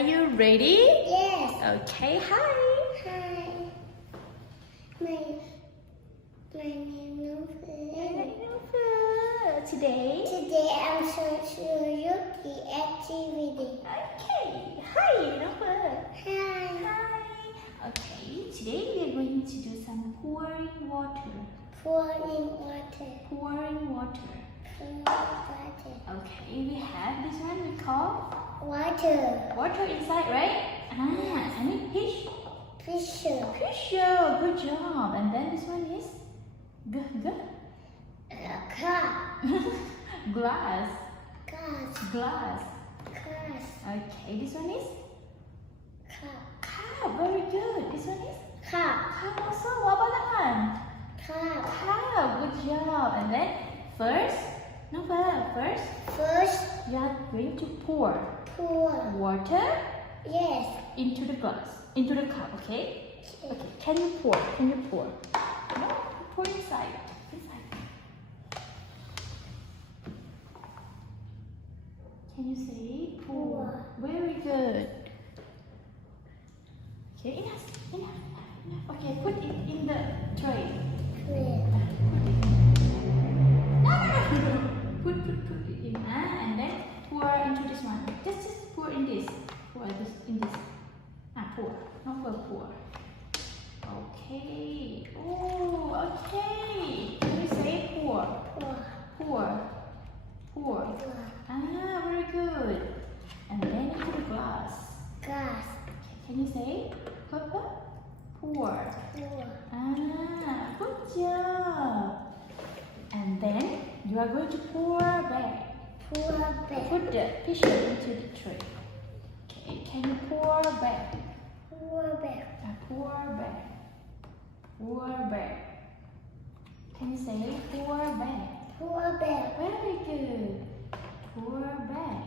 Are you ready? Yes. Okay, hi. Hi. My name is Today. Today I'm showing you the activity. Okay, hi, Nofer. Hi. Hi. Okay, today we are going to do some pouring water. Pouring water. Pouring water. Pouring water. Okay, we have this one we call Water. water inside, right? And it fish. Fisher. Fisher, good job. And then this one is Cup. glass. Glass. Glass. Glass. Okay, this one is Cup. cup. Very good. This one is Cup. cup also. What about that one? Cup. Cup. Good job. And then first, First, you are going to pour pour. water Yes. into the glass, into the cup. Okay. Okay. Can you pour? Can you pour? No. Pour inside. Can you say pour? Very good. Okay, enough. Okay, put it in the tray. Clear. No. Put it in, and then pour into this one. Just pour in this. Pour this in this. Pour. Not pour. Okay. Oh, okay. Can you say pour? Pour. Very good. And then into the glass. Glass. Okay, can you say pour? Good job. And then you are going to pour back. Put the tissue into the tray. Okay, can you pour back? Pour back. Can you say pour back? Very good. Pour back.